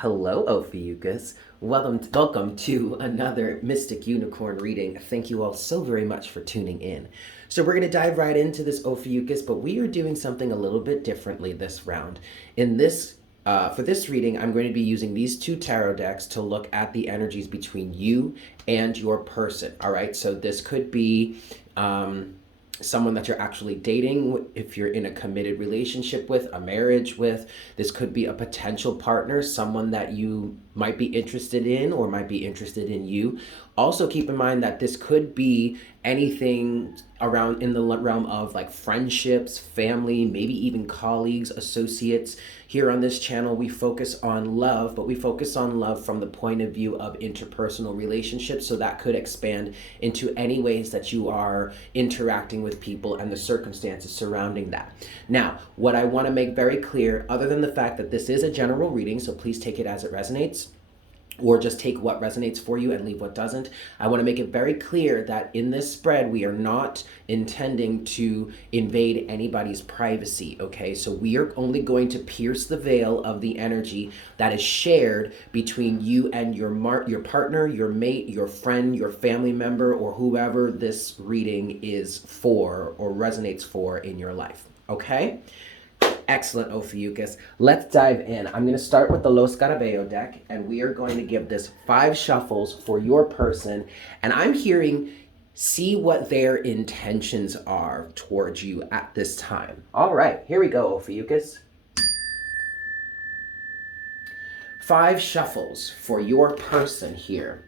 Hello, Ophiuchus. Welcome to another Mystic Unicorn reading. Thank you all so very much for tuning in. So we're going to dive right into this Ophiuchus, but we are doing something a little bit differently this round. For this reading, I'm going to be using these two tarot decks to look at the energies between you and your person. All right, so this could be someone that you're actually dating, if you're in a committed relationship with, a marriage with. This could be a potential partner, someone that you might be interested in or might be interested in you. Also keep in mind that this could be anything around in the realm of like friendships, family, maybe even colleagues, associates. Here on this channel, we focus on love, but we focus on love from the point of view of interpersonal relationships. So that could expand into any ways that you are interacting with people and the circumstances surrounding that. Now, what I want to make very clear, other than the fact that this is a general reading, so please take it as it resonates, or just take what resonates for you and leave what doesn't. I want to make it very clear that in this spread, we are not intending to invade anybody's privacy, okay? So we are only going to pierce the veil of the energy that is shared between you and your partner, your mate, your friend, your family member, or whoever this reading is for or resonates for in your life, okay? Excellent, Ophiuchus. Let's dive in. I'm going to start with the Los Scarabeo deck, and we are going to give this 5 shuffles for your person. And I'm hearing, see what their intentions are towards you at this time. All right, here we go, Ophiuchus. 5 shuffles for your person here.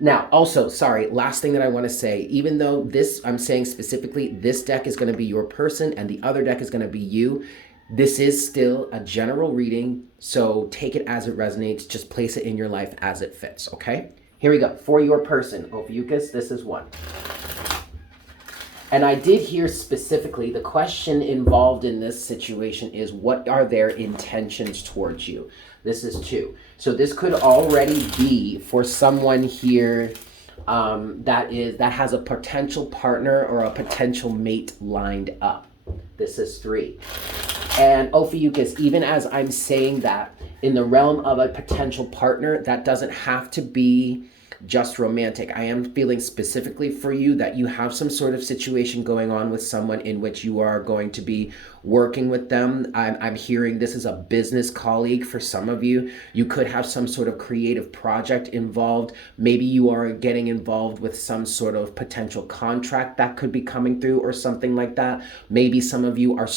Now, also, sorry, last thing that I want to say, even though this, I'm saying specifically, this deck is going to be your person and the other deck is going to be you, this is still a general reading, so take it as it resonates. Just place it in your life as it fits, okay? Here we go. For your person, Ophiuchus, this is 1. And I did hear specifically, the question involved in this situation is, what are their intentions towards you? This is 2. So this could already be for someone here that has a potential partner or a potential mate lined up. This is 3. And Ophiuchus, even as I'm saying that, in the realm of a potential partner, that doesn't have to be just romantic. I am feeling specifically for you that you have some sort of situation going on with someone in which you are going to be working with them. I'm hearing this is a business colleague for some of you. You could have some sort of creative project involved. Maybe you are getting involved with some sort of potential contract that could be coming through or something like that. Maybe some of you are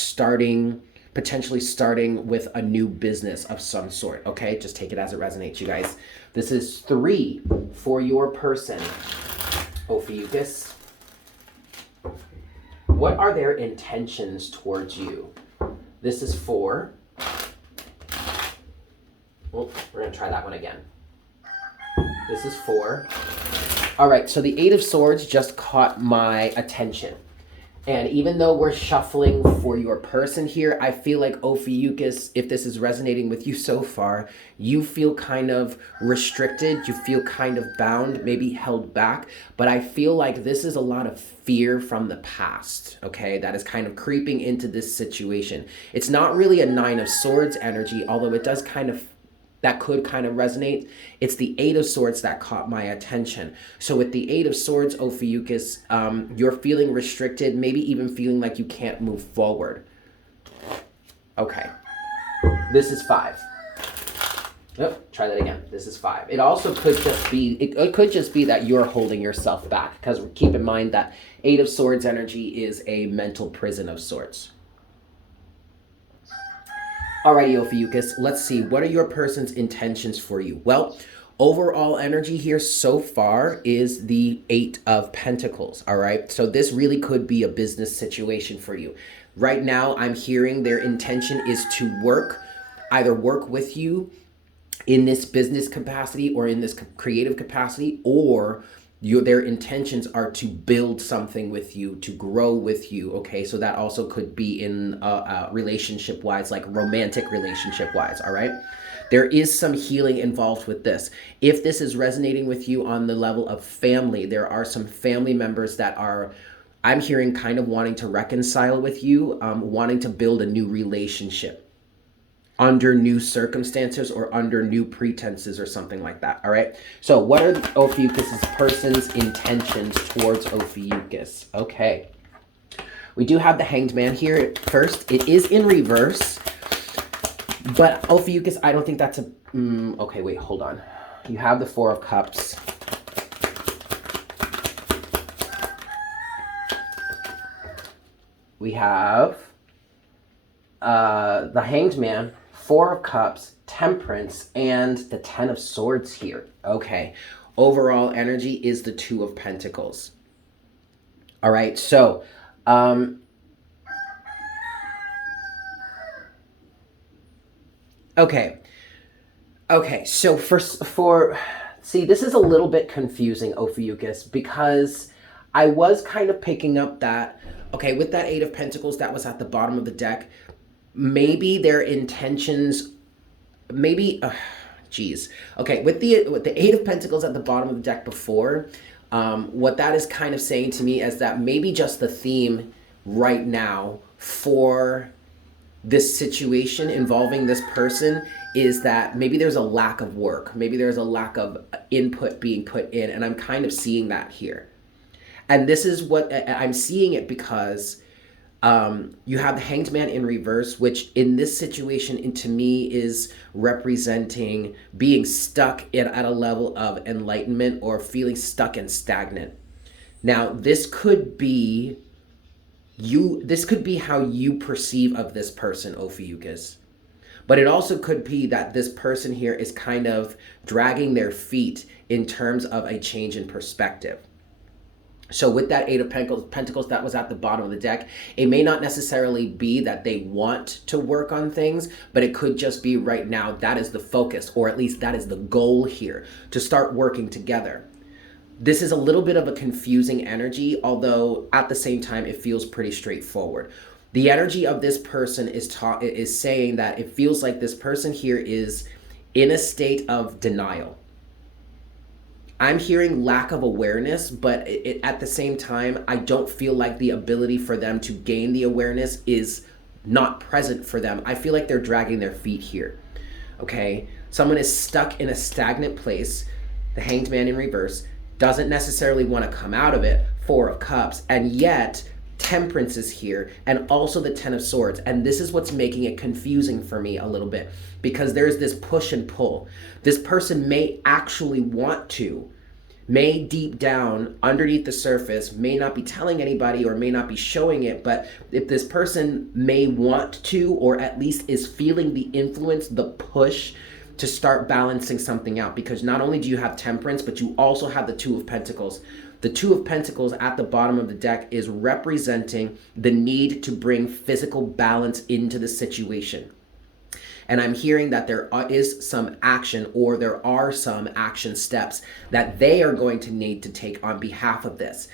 potentially starting with a new business of some sort, okay? Just take it as it resonates, you guys. This is 3 for your person, Ophiuchus. What are their intentions towards you? This is 4. Oh, we're gonna try that one again. This is 4. All right, so the 8 of Swords just caught my attention. And even though we're shuffling for your person here, I feel like Ophiuchus, if this is resonating with you so far, you feel kind of restricted, you feel kind of bound, maybe held back. But I feel like this is a lot of fear from the past, okay, that is kind of creeping into this situation. It's not really a 9 of Swords energy, although it does that could kind of resonate. It's the 8 of Swords that caught my attention. So with the 8 of Swords, Ophiuchus, you're feeling restricted, maybe even feeling like you can't move forward. Okay, this is 5. Yep, try that again. This is 5. It also could just be, it could just be that you're holding yourself back, because keep in mind that 8 of Swords energy is a mental prison of sorts. Alrighty, Ophiuchus, let's see. What are your person's intentions for you? Well, overall energy here so far is the 8 of Pentacles, all right? So this really could be a business situation for you. Right now, I'm hearing their intention is to either work with you in this business capacity or in this creative capacity, or their intentions are to build something with you, to grow with you, okay? So that also could be in relationship-wise, like romantic relationship-wise, all right? There is some healing involved with this. If this is resonating with you on the level of family, there are some family members that are, I'm hearing, kind of wanting to reconcile with you, wanting to build a new relationship. under new circumstances or under new pretenses or something like that. All right. So what are Ophiuchus's person's intentions towards Ophiuchus? Okay. We do have the Hanged Man here first. It is in reverse. But Ophiuchus, I don't think that's a... okay, wait, hold on. You have the Four of Cups. We have the Hanged Man, Four of Cups, Temperance, and the Ten of Swords here. Okay. Overall energy is the Two of Pentacles. All right. So, okay. Okay. So see, this is a little bit confusing, Ophiuchus, because I was kind of picking up that, okay, with that Eight of Pentacles that was at the bottom of the deck, maybe their intentions, maybe, geez. Okay, with the Eight of Pentacles at the bottom of the deck before, what that is kind of saying to me is that maybe just the theme right now for this situation involving this person is that maybe there's a lack of work. Maybe there's a lack of input being put in, and I'm kind of seeing that here. And this is what I'm seeing it because you have the Hanged Man in reverse, which in this situation, to me, is representing being stuck at a level of enlightenment or feeling stuck and stagnant. Now, this could be how you perceive of this person, Ophiuchus. But it also could be that this person here is kind of dragging their feet in terms of a change in perspective. So with that Eight of Pentacles that was at the bottom of the deck, it may not necessarily be that they want to work on things, but it could just be right now that is the focus, or at least that is the goal here, to start working together. This is a little bit of a confusing energy, although at the same time, it feels pretty straightforward. The energy of this person is saying that it feels like this person here is in a state of denial. I'm hearing lack of awareness, but at the same time, I don't feel like the ability for them to gain the awareness is not present for them. I feel like they're dragging their feet here, okay? Someone is stuck in a stagnant place, the Hanged Man in reverse, doesn't necessarily want to come out of it, Four of Cups, and yet Temperance is here, and also the Ten of Swords. And this is what's making it confusing for me a little bit, because there's this push and pull. This person may actually want to, may deep down, underneath the surface, may not be telling anybody or may not be showing it, but if this person may want to, or at least is feeling the influence, the push to start balancing something out, because not only do you have Temperance, but you also have the Two of Pentacles. The Two of Pentacles at the bottom of the deck is representing the need to bring physical balance into the situation. And I'm hearing that there is some action, or there are some action steps that they are going to need to take on behalf of this.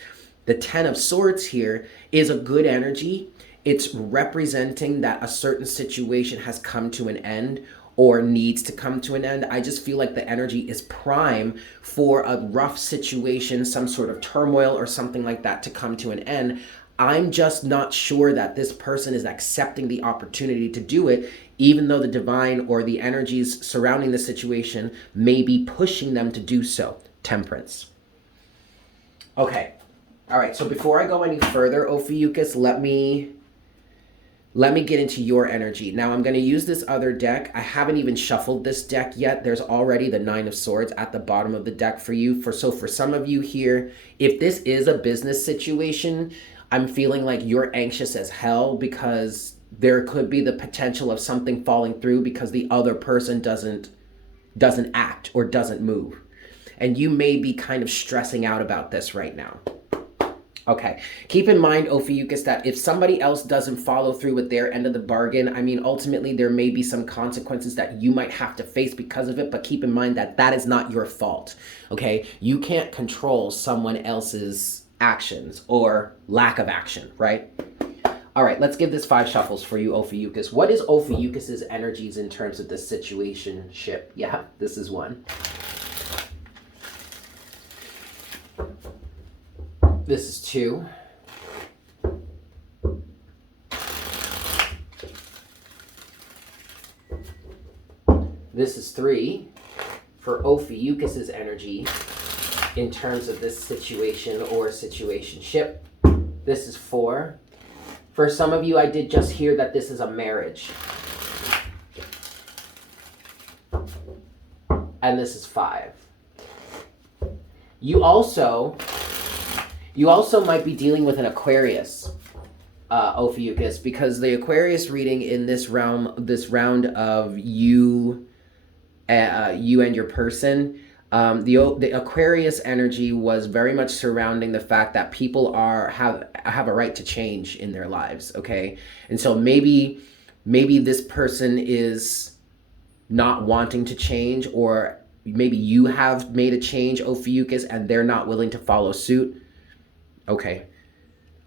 The Ten of Swords here is a good energy. It's representing that a certain situation has come to an end or needs to come to an end. I just feel like the energy is prime for a rough situation, some sort of turmoil or something like that to come to an end. I'm just not sure that this person is accepting the opportunity to do it, even though the divine or the energies surrounding the situation may be pushing them to do so. Temperance. Okay. All right. So before I go any further, Ophiuchus, let me get into your energy. Now I'm going to use this other deck. I haven't even shuffled this deck yet. There's already the Nine of Swords at the bottom of the deck for you. So for some of you here, if this is a business situation, I'm feeling like you're anxious as hell because there could be the potential of something falling through because the other person doesn't act or doesn't move. And you may be kind of stressing out about this right now. Okay, keep in mind, Ophiuchus, that if somebody else doesn't follow through with their end of the bargain, I mean, ultimately there may be some consequences that you might have to face because of it, but keep in mind that that is not your fault, okay? You can't control someone else's actions or lack of action, right? All right, let's give this 5 shuffles for you, Ophiuchus. What is Ophiuchus's energies in terms of this situationship? Yeah, this is one. This is 2. This is 3 for Ophiuchus's energy in terms of this situation or situationship. This is 4. For some of you, I did just hear that this is a marriage. And this is 5. You also might be dealing with an Aquarius, Ophiuchus, because the Aquarius reading in this round of you and your person, the Aquarius energy was very much surrounding the fact that people have a right to change in their lives, okay? And so maybe this person is not wanting to change, or maybe you have made a change, Ophiuchus, and they're not willing to follow suit. Okay,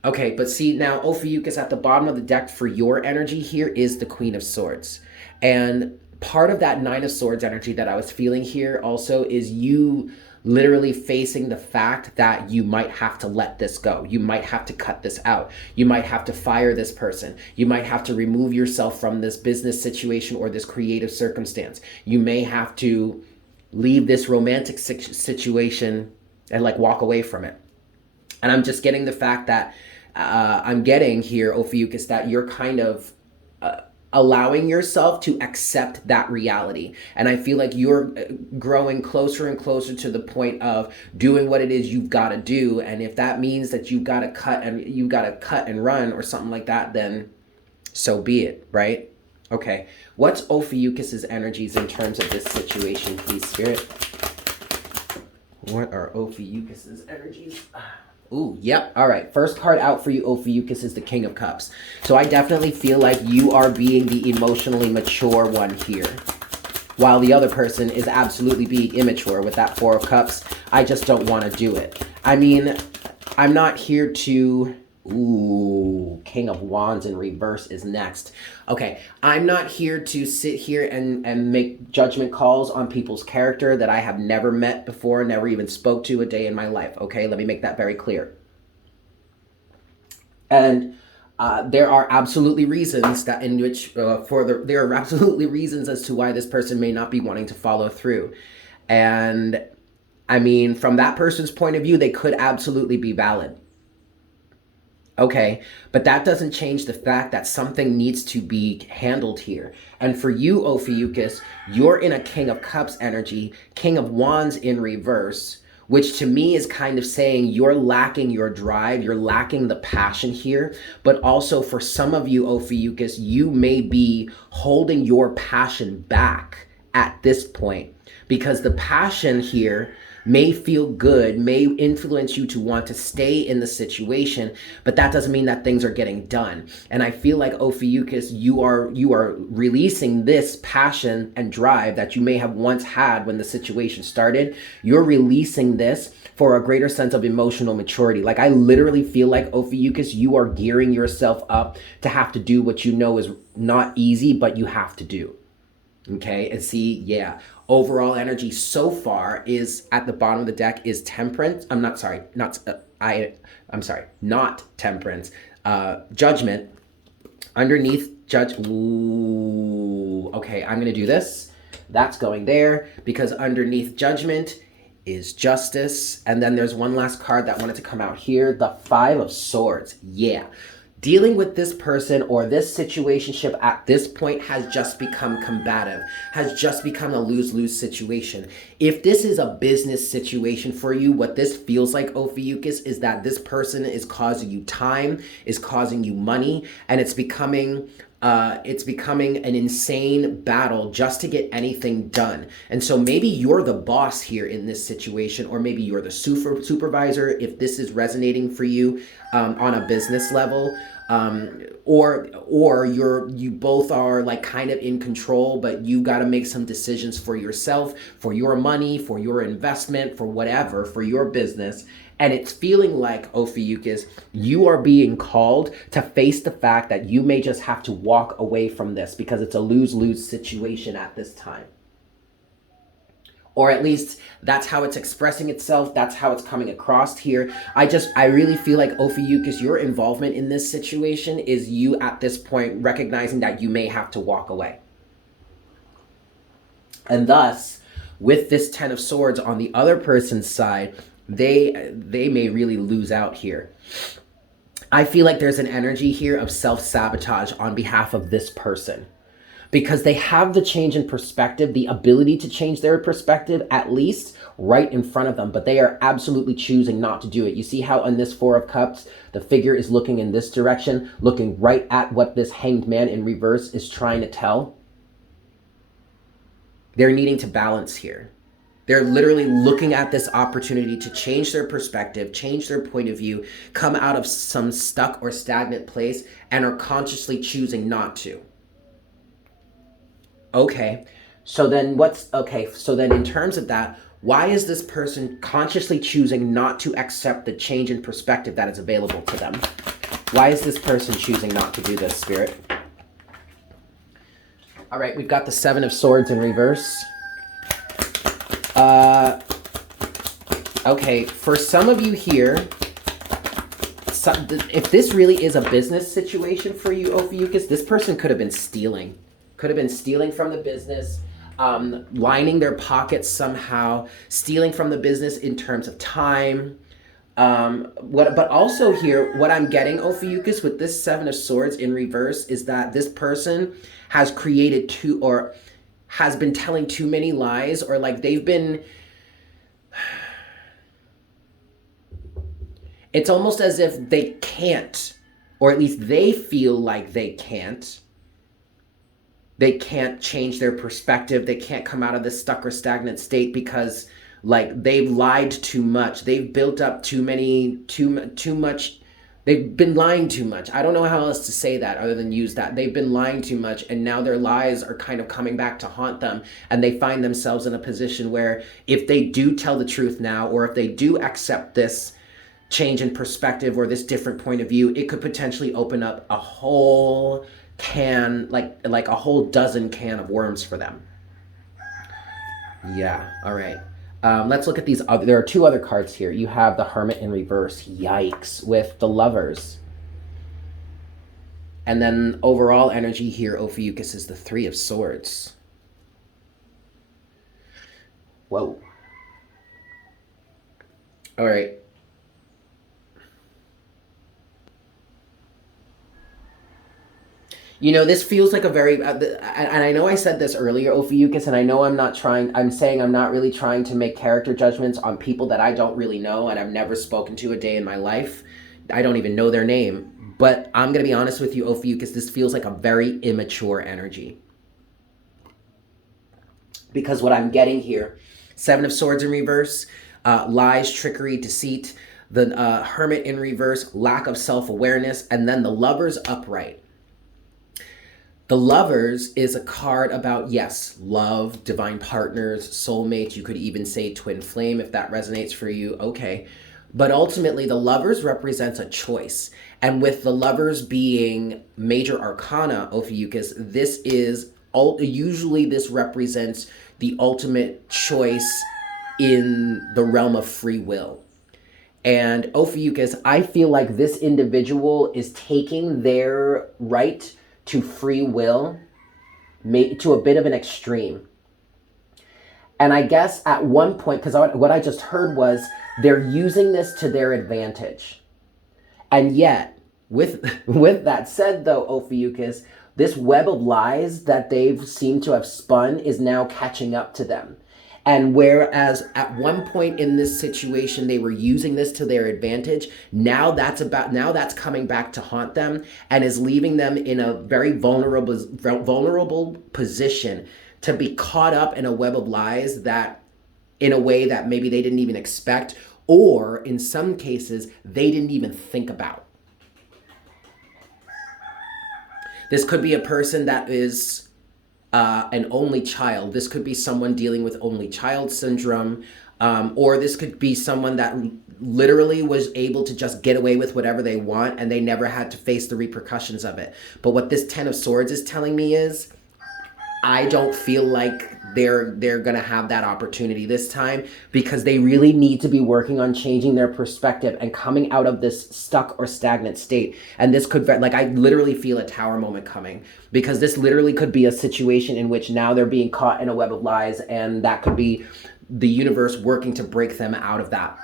but see, now Ophiuchus, at the bottom of the deck for your energy here is the Queen of Swords. And part of that 9 of Swords energy that I was feeling here also is you literally facing the fact that you might have to let this go. You might have to cut this out. You might have to fire this person. You might have to remove yourself from this business situation or this creative circumstance. You may have to leave this romantic situation and like walk away from it. And I'm just getting the fact that I'm getting here, Ophiuchus, that you're kind of allowing yourself to accept that reality. And I feel like you're growing closer and closer to the point of doing what it is you've got to do. And if that means that you've got to cut and run or something like that, then so be it, right? Okay. What's Ophiuchus's energies in terms of this situation, please, Spirit? What are Ophiuchus's energies? Ooh, yep. All right. First card out for you, Ophiuchus, is the King of Cups. So I definitely feel like you are being the emotionally mature one here, while the other person is absolutely being immature with that 4 of Cups. I just don't want to do it. I mean, I'm not here to... Ooh, King of Wands in reverse is next. Okay, I'm not here to sit here and make judgment calls on people's character that I have never met before, never even spoke to a day in my life, okay? Let me make that very clear. And there are absolutely reasons that in which, there are absolutely reasons as to why this person may not be wanting to follow through. And I mean, from that person's point of view, they could absolutely be valid. Okay, but that doesn't change the fact that something needs to be handled here. And for you, Ophiuchus, you're in a King of Cups energy, King of Wands in reverse, which to me is kind of saying you're lacking your drive, you're lacking the passion here. But also for some of you, Ophiuchus, you may be holding your passion back at this point, because the passion here may feel good, may influence you to want to stay in the situation, but that doesn't mean that things are getting done. And I feel like, Ophiuchus, you are releasing this passion and drive that you may have once had when the situation started. You're releasing this for a greater sense of emotional maturity. Like, I literally feel like, Ophiuchus, you are gearing yourself up to have to do what you know is not easy, but you have to do. Okay, and see, yeah, overall energy so far is at the bottom of the deck is Temperance. Not Temperance. Judgment. Underneath Ooh, okay, I'm gonna do this. That's going there because underneath Judgment is Justice, and then there's one last card that wanted to come out here, the 5 of Swords. Yeah. Dealing with this person or this situationship at this point has just become combative, has just become a lose-lose situation. If this is a business situation for you, what this feels like, Ophiuchus, is that this person is causing you time, is causing you money, and it's becoming an insane battle just to get anything done. And so maybe you're the boss here in this situation, or maybe you're the supervisor if this is resonating for you on a business level. Or you both are like kind of in control, but you got to make some decisions for yourself, for your money, for your investment, for whatever, for your business. And it's feeling like, Ophiuchus, you are being called to face the fact that you may just have to walk away from this because it's a lose-lose situation at this time. Or at least that's how it's expressing itself. That's how it's coming across here. I really feel like, Ophiuchus, your involvement in this situation is you at this point recognizing that you may have to walk away. And thus, with this Ten of Swords on the other person's side, they may really lose out here. I feel like there's an energy here of self-sabotage on behalf of this person, because they have the change in perspective, the ability to change their perspective, at least right in front of them, but they are absolutely choosing not to do it. You see how on this Four of Cups, the figure is looking in this direction, looking right at what this Hanged Man in reverse is trying to tell? They're needing to balance here. They're literally looking at this opportunity to change their perspective, change their point of view, come out of some stuck or stagnant place, and are consciously choosing not to. Okay, so then in terms of that, why is this person consciously choosing not to accept the change in perspective that is available to them? Why is this person choosing not to do this, Spirit? All right, we've got the Seven of Swords in reverse. Okay, for some of you here, if this really is a business situation for you, Ophiuchus, this person could have been stealing. Could have been stealing from the business, lining their pockets somehow, stealing from the business in terms of time. But also here, what I'm getting, Ophiuchus, with this Seven of Swords in reverse is that this person has created or has been telling too many lies, or like they've been... It's almost as if they can't, or at least they feel like they can't. They can't change their perspective. They can't come out of this stuck or stagnant state because like they've lied too much. They've built up too much. They've been lying too much. I don't know how else to say that other than use that. They've been lying too much, and now their lies are kind of coming back to haunt them, and they find themselves in a position where if they do tell the truth now, or if they do accept this change in perspective or this different point of view, it could potentially open up a whole can, like a whole dozen can of worms for them. Yeah, all right. Let's look at these other, there are two other cards here. You have the Hermit in reverse, yikes, with the Lovers. And then overall energy here, Ophiuchus, is the Three of Swords. Whoa. All right. You know, this feels like a very, and I know I said this earlier, Ophiuchus, and I know I'm saying I'm not really trying to make character judgments on people that I don't really know and I've never spoken to a day in my life. I don't even know their name. But I'm going to be honest with you, Ophiuchus, this feels like a very immature energy. Because what I'm getting here, Seven of Swords in reverse, lies, trickery, deceit, the Hermit in reverse, lack of self-awareness, and then the Lovers upright. The Lovers is a card about, yes, love, divine partners, soulmates. You could even say twin flame if that resonates for you. Okay. But ultimately, the Lovers represents a choice. And with the Lovers being major arcana, Ophiuchus, this is, usually this represents the ultimate choice in the realm of free will. And Ophiuchus, I feel like this individual is taking their right to free will to a bit of an extreme. And I guess at one point, because what I just heard was they're using this to their advantage. And yet, with that said though, Ophiuchus, this web of lies that they've seemed to have spun is now catching up to them. And whereas at one point in this situation, they were using this to their advantage, now that's coming back to haunt them and is leaving them in a very vulnerable position to be caught up in a web of lies that in a way that maybe they didn't even expect, or in some cases, they didn't even think about. This could be a person that is an only child. This could be someone dealing with only child syndrome, or this could be someone that literally was able to just get away with whatever they want and they never had to face the repercussions of it. But what this Ten of Swords is telling me is, I don't feel like they're gonna have that opportunity this time, because they really need to be working on changing their perspective and coming out of this stuck or stagnant state. And this could, like, I literally feel a tower moment coming, because this literally could be a situation in which now they're being caught in a web of lies, and that could be the universe working to break them out of that.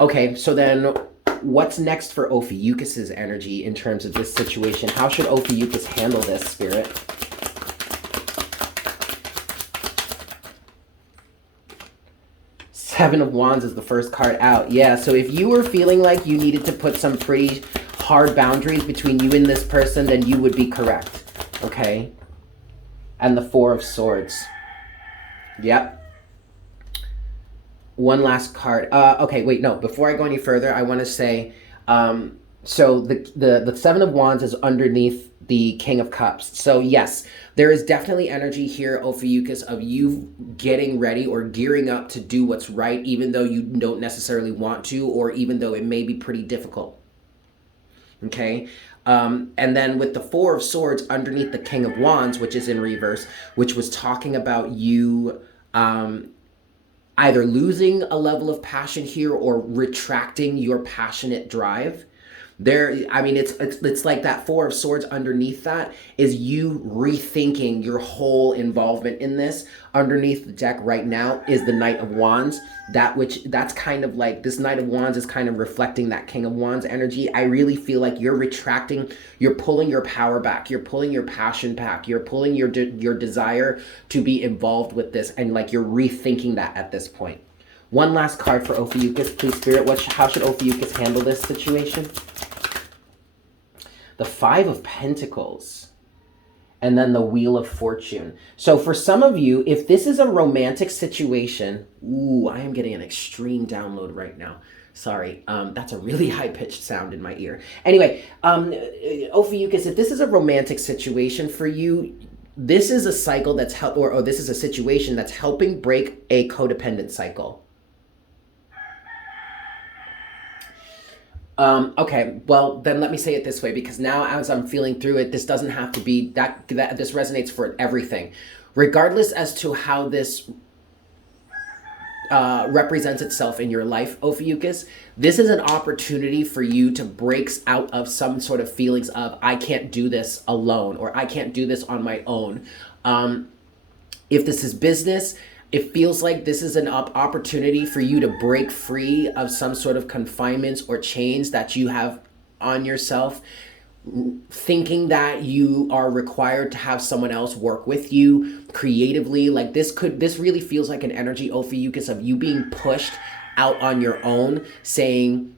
Okay, so then what's next for Ophiuchus's energy in terms of this situation? How should Ophiuchus handle this, Spirit? Seven of Wands is the first card out. Yeah, so if you were feeling like you needed to put some pretty hard boundaries between you and this person, then you would be correct, okay? And the Four of Swords. Yep. One last card. Okay, wait, no. Before I go any further, I want to say, so the Seven of Wands is underneath the King of Cups. So yes, there is definitely energy here, Ophiuchus, of you getting ready or gearing up to do what's right, even though you don't necessarily want to, or even though it may be pretty difficult. Okay? And then with the Four of Swords underneath the King of Wands, which is in reverse, which was talking about you either losing a level of passion here or retracting your passionate drive. I mean, it's like that Four of Swords underneath that is you rethinking your whole involvement in this. Underneath the deck right now is the Knight of Wands. That's kind of like, this Knight of Wands is kind of reflecting that King of Wands energy. I really feel like you're retracting, you're pulling your power back, you're pulling your passion back, you're pulling your desire to be involved with this, and like you're rethinking that at this point. One last card for Ophiuchus, please, Spirit. How should Ophiuchus handle this situation? The Five of Pentacles, and then the Wheel of Fortune. So for some of you, if this is a romantic situation, ooh, I am getting an extreme download right now. Sorry, that's a really high-pitched sound in my ear. Anyway, Ophiuchus, if this is a romantic situation for you, this is a cycle that's or this is a situation that's helping break a codependent cycle. Okay, well, then let me say it this way, because now as I'm feeling through it, this doesn't have to be that this resonates for everything. Regardless as to how this represents itself in your life, Ophiuchus, this is an opportunity for you to break out of some sort of feelings of, I can't do this alone, or I can't do this on my own. If this is business, it feels like this is an opportunity for you to break free of some sort of confinements or chains that you have on yourself, thinking that you are required to have someone else work with you creatively. Like this really feels like an energy, Ophiuchus, of you being pushed out on your own, saying,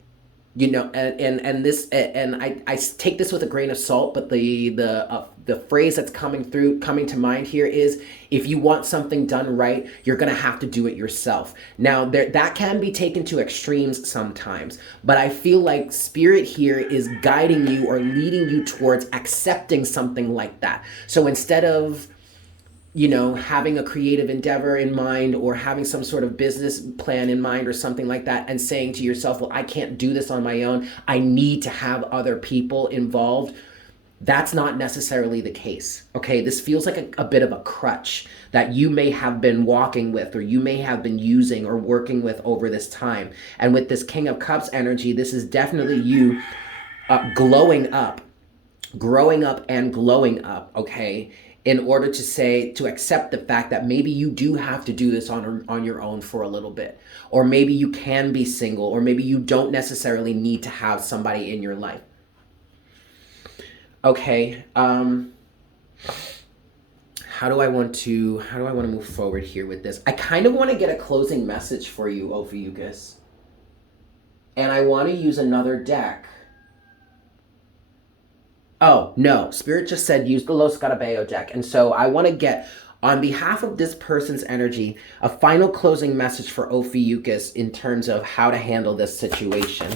you know, and I take this with a grain of salt, but the phrase that's coming to mind here is, if you want something done right, you're gonna have to do it yourself. Now that can be taken to extremes sometimes, but I feel like Spirit here is guiding you or leading you towards accepting something like that. So instead of, you know, having a creative endeavor in mind or having some sort of business plan in mind or something like that, and saying to yourself, well, I can't do this on my own, I need to have other people involved, that's not necessarily the case, okay? This feels like a bit of a crutch that you may have been walking with, or you may have been using or working with over this time. And with this King of Cups energy, this is definitely you glowing up, growing up and glowing up, okay? In order to accept the fact that maybe you do have to do this on your own for a little bit. Or maybe you can be single, or maybe you don't necessarily need to have somebody in your life. Okay, how do I want to move forward here with this? I kind of want to get a closing message for you, Ophiuchus. And I want to use another deck. Oh, no, Spirit just said use the Los Scarabeo deck. And so I want to get, on behalf of this person's energy, a final closing message for Ophiuchus in terms of how to handle this situation.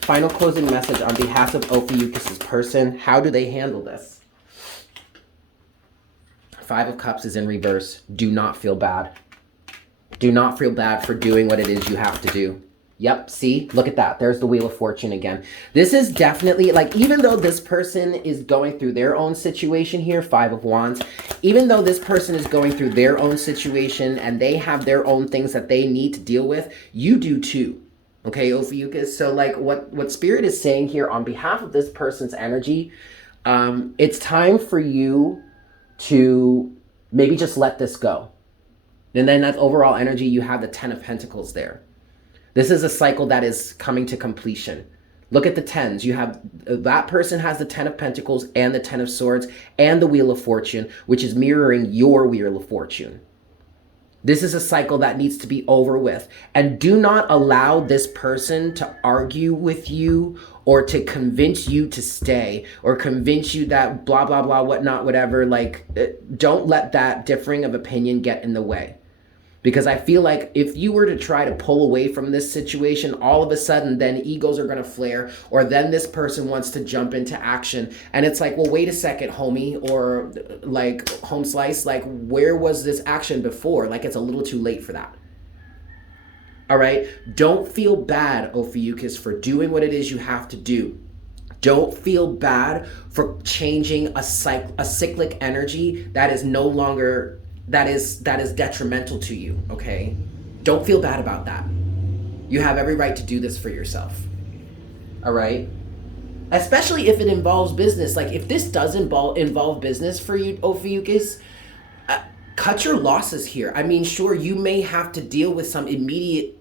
Final closing message on behalf of Ophiuchus's person. How do they handle this? Five of Cups is in reverse. Do not feel bad. Do not feel bad for doing what it is you have to do. Yep, see, look at that. There's the Wheel of Fortune again. This is definitely, like, even though this person is going through their own situation here, Five of Wands, even though this person is going through their own situation and they have their own things that they need to deal with, you do too. Okay, Ophiuchus? So, like, what Spirit is saying here on behalf of this person's energy, it's time for you to maybe just let this go. And then that overall energy, you have the Ten of Pentacles there. This is a cycle that is coming to completion. Look at the tens. You have, that person has the Ten of Pentacles and the Ten of Swords and the Wheel of Fortune, which is mirroring your Wheel of Fortune. This is a cycle that needs to be over with. And do not allow this person to argue with you or to convince you to stay or convince you that blah, blah, blah, whatnot, whatever. Like, don't let that differing of opinion get in the way. Because I feel like if you were to try to pull away from this situation, all of a sudden then egos are going to flare, or then this person wants to jump into action. And it's like, well, wait a second, homie, or like home slice, like where was this action before? Like it's a little too late for that. All right. Don't feel bad, Ophiuchus, for doing what it is you have to do. Don't feel bad for changing a cyclic energy that is no longer... that is detrimental to you, okay? Don't feel bad about that. You have every right to do this for yourself, all right? Especially if it involves business. Like, if this does involve business for you, Ophiuchus, cut your losses here. I mean, sure, you may have to deal with some immediate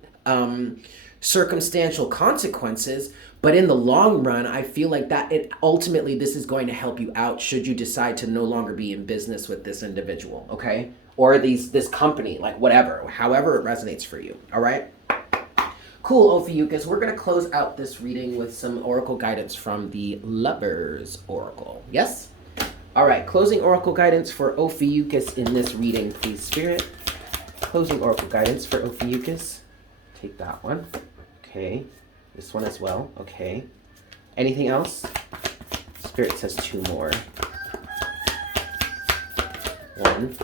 circumstantial consequences, but in the long run, I feel like that ultimately this is going to help you out should you decide to no longer be in business with this individual, okay? Or this company, like whatever, however it resonates for you, all right? Cool, Ophiuchus. We're going to close out this reading with some oracle guidance from the Lovers Oracle. Yes? All right, closing oracle guidance for Ophiuchus in this reading, please, Spirit. Closing oracle guidance for Ophiuchus. Take that one. Okay. This one as well. Okay. Anything else? Spirit says 2 more. 1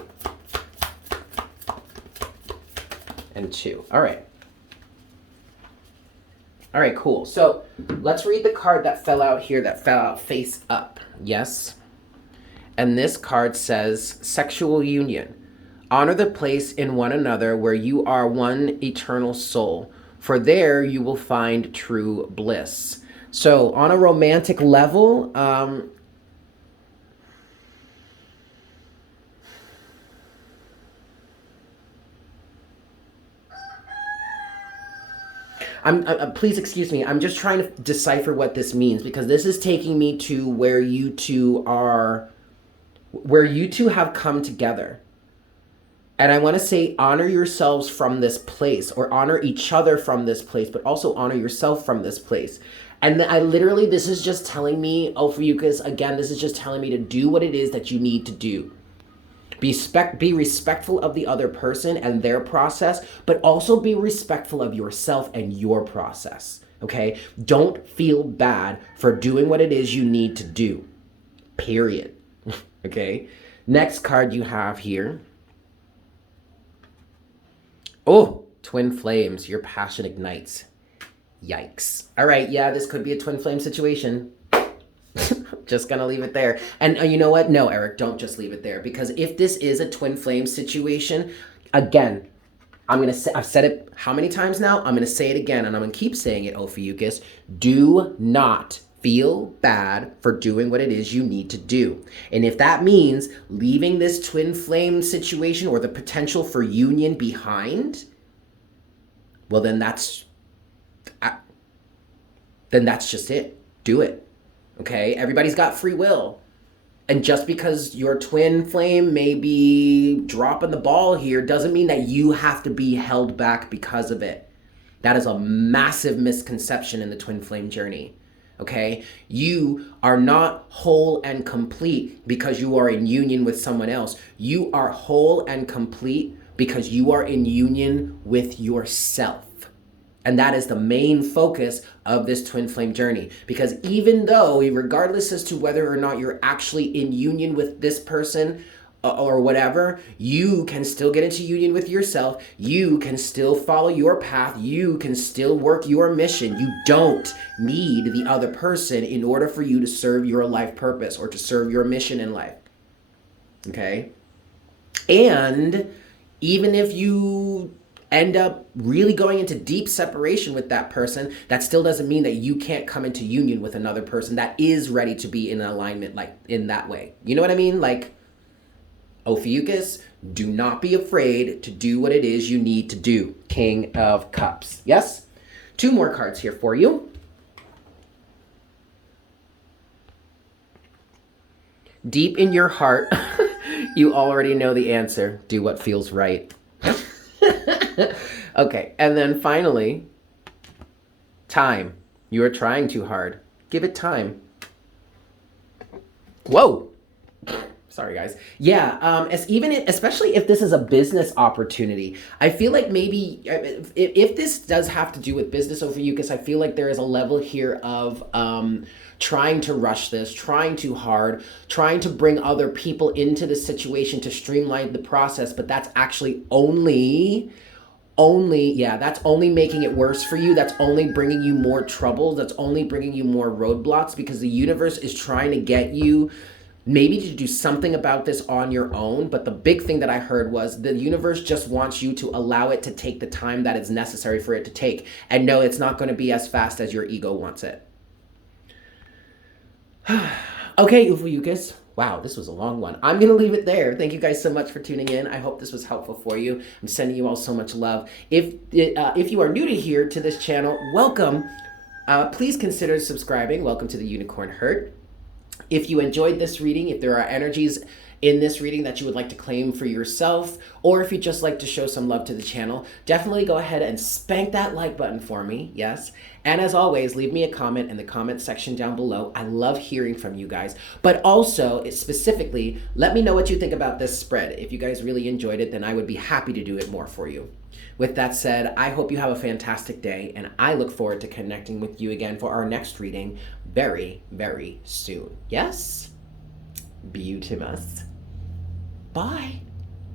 and 2. All right. All right, cool. So let's read the card that fell out here, that fell out face up. Yes. And this card says sexual union. Honor the place in one another where you are one eternal soul. For there you will find true bliss. So on a romantic level, please excuse me. I'm just trying to decipher what this means because this is taking me to where you two have come together. And I want to say honor yourselves from this place, or honor each other from this place, but also honor yourself from this place. And this is just telling me, Ophiuchus, again, this is just telling me to do what it is that you need to do. Be respectful of the other person and their process, but also be respectful of yourself and your process, okay? Don't feel bad for doing what it is you need to do, period, okay? Next card you have here. Oh, twin flames, your passion ignites. Yikes. All right, yeah, this could be a twin flame situation. Just gonna leave it there. And you know what? No, Eric, don't just leave it there. Because if this is a twin flame situation, again, I've said it how many times now? I'm gonna say it again, and I'm gonna keep saying it, Ophiuchus. Do not feel bad for doing what it is you need to do. And if that means leaving this twin flame situation or the potential for union behind, well, then that's just it. Do it. Okay? Everybody's got free will. And just because your twin flame may be dropping the ball here doesn't mean that you have to be held back because of it. That is a massive misconception in the twin flame journey. Okay? You are not whole and complete because you are in union with someone else. You are whole and complete because you are in union with yourself. And that is the main focus of this twin flame journey. Because even though, regardless as to whether or not you're actually in union with this person, or whatever, you can still get into union with yourself. You can still follow your path. You can still work your mission. You don't need the other person in order for you to serve your life purpose or to serve your mission in life. Okay? And even if you end up really going into deep separation with that person, that still doesn't mean that you can't come into union with another person that is ready to be in alignment, like in that way. You know what I mean? Like, Ophiuchus, do not be afraid to do what it is you need to do. King of Cups. Yes? 2 more cards here for you. Deep in your heart, you already know the answer. Do what feels right. Okay, and then finally, time. You are trying too hard. Give it time. Whoa! Sorry, guys. Yeah, especially if this is a business opportunity, I feel like maybe if this does have to do with business, Ophiuchus, I feel like there is a level here of trying to rush this, trying too hard, trying to bring other people into the situation to streamline the process, but that's actually that's only making it worse for you. That's only bringing you more trouble. That's only bringing you more roadblocks, because the universe is trying to get you maybe to do something about this on your own. But the big thing that I heard was the universe just wants you to allow it to take the time that is necessary for it to take. And no, it's not going to be as fast as your ego wants it. Okay, Ophiuchus. Wow, this was a long one. I'm going to leave it there. Thank you guys so much for tuning in. I hope this was helpful for you. I'm sending you all so much love. If you are new to this channel, welcome. Please consider subscribing. Welcome to the Unicorn Herd. If you enjoyed this reading, if there are energies in this reading that you would like to claim for yourself, or if you'd just like to show some love to the channel, definitely go ahead and spank that like button for me, yes? And as always, leave me a comment in the comment section down below. I love hearing from you guys. But also, specifically, let me know what you think about this spread. If you guys really enjoyed it, then I would be happy to do it more for you. With that said, I hope you have a fantastic day, and I look forward to connecting with you again for our next reading very, very soon. Yes? Beautimus. Bye.